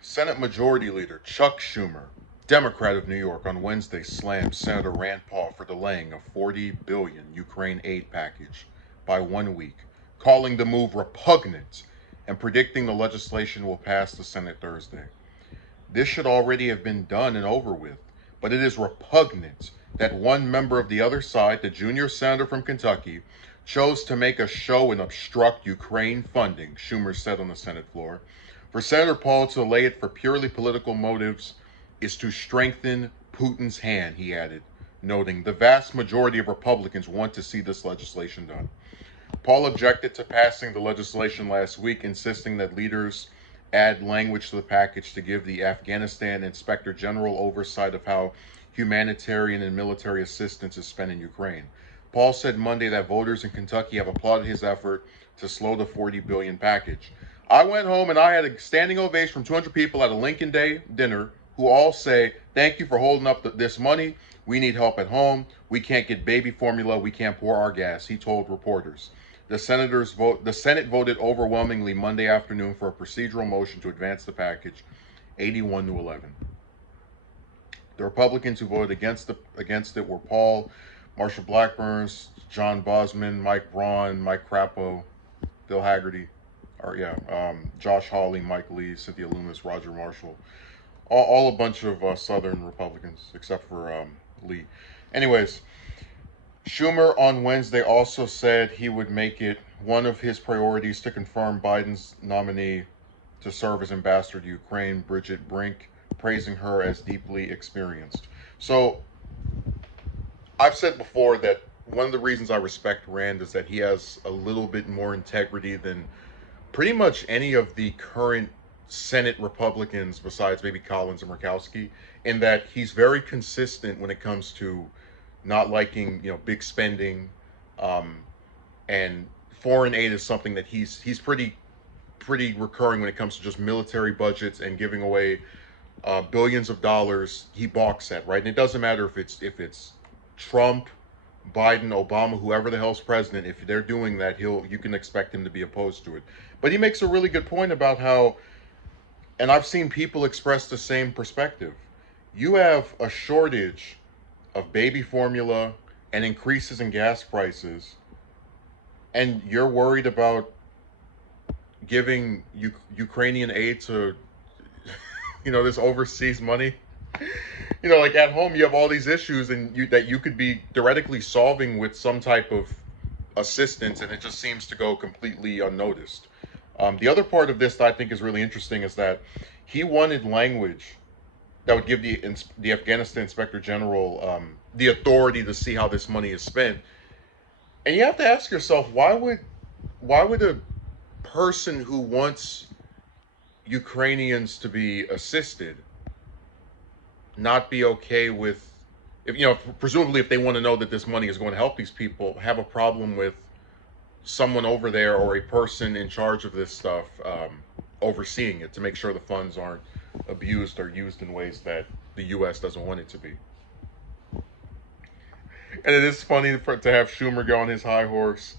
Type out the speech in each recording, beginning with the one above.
Senate Majority Leader Chuck Schumer, Democrat of New York, on Wednesday slammed Senator Rand Paul for delaying a $40 billion Ukraine aid package by 1 week, calling the move repugnant and predicting the legislation will pass the Senate Thursday. This should already have been done and over with, but it is repugnant that one member of the other side, the junior senator from Kentucky, chose to make a show and obstruct Ukraine funding, Schumer said on the Senate floor. For Senator Paul to delay it for purely political motives is to strengthen Putin's hand, he added, noting the vast majority of Republicans want to see this legislation done. Paul objected to passing the legislation last week, insisting that leaders add language to the package to give the Afghanistan Inspector General oversight of how humanitarian and military assistance is spent in Ukraine. Paul said Monday that voters in Kentucky have applauded his effort to slow the $40 billion package. I went home and I had a standing ovation from 200 people at a Lincoln Day dinner who all say, thank you for holding up this money. We need help at home. We can't get baby formula. We can't pour our gas, he told reporters. The Senate voted overwhelmingly Monday afternoon for a procedural motion to advance the package, 81-11. The Republicans who voted against it were Paul, Marsha Blackburn, John Bosman, Mike Braun, Mike Crapo, Bill Hagerty, Josh Hawley, Mike Lee, Cynthia Loomis, Roger Marshall, all a bunch of Southern Republicans, except for Lee. Anyways, Schumer on Wednesday also said he would make it one of his priorities to confirm Biden's nominee to serve as ambassador to Ukraine, Bridget Brink, praising her as deeply experienced. So, I've said before that one of the reasons I respect Rand is that he has a little bit more integrity than pretty much any of the current Senate Republicans besides maybe Collins and Murkowski, in that he's very consistent when it comes to not liking, big spending, and foreign aid is something that he's pretty recurring when it comes to just military budgets and giving away billions of dollars. He balks at, right? And it doesn't matter if it's Trump, Biden, Obama, whoever the hell's president. If they're doing that, you can expect him to be opposed to it. But he makes a really good point about how, and I've seen people express the same perspective. You have a shortage of baby formula and increases in gas prices, and you're worried about giving Ukrainian aid to, this overseas money. Like at home, you have all these issues that you could be theoretically solving with some type of assistance, and it just seems to go completely unnoticed. The other part of this that I think is really interesting is that he wanted language that would give the Afghanistan Inspector General the authority to see how this money is spent. And you have to ask yourself, why would a person who wants Ukrainians to be assisted not be okay with, presumably if they want to know that this money is going to help these people, have a problem with someone over there or a person in charge of this stuff overseeing it to make sure the funds aren't abused or used in ways that the U.S. doesn't want it to be. And it is funny to have Schumer go on his high horse.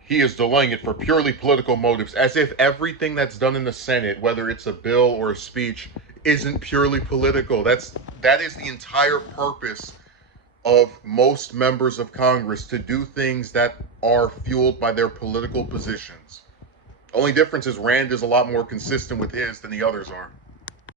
He is delaying it for purely political motives, as if everything that's done in the Senate, whether it's a bill or a speech, isn't purely political. That is the entire purpose of most members of Congress, to do things that are fueled by their political positions. Only difference is Rand is a lot more consistent with his than the others are.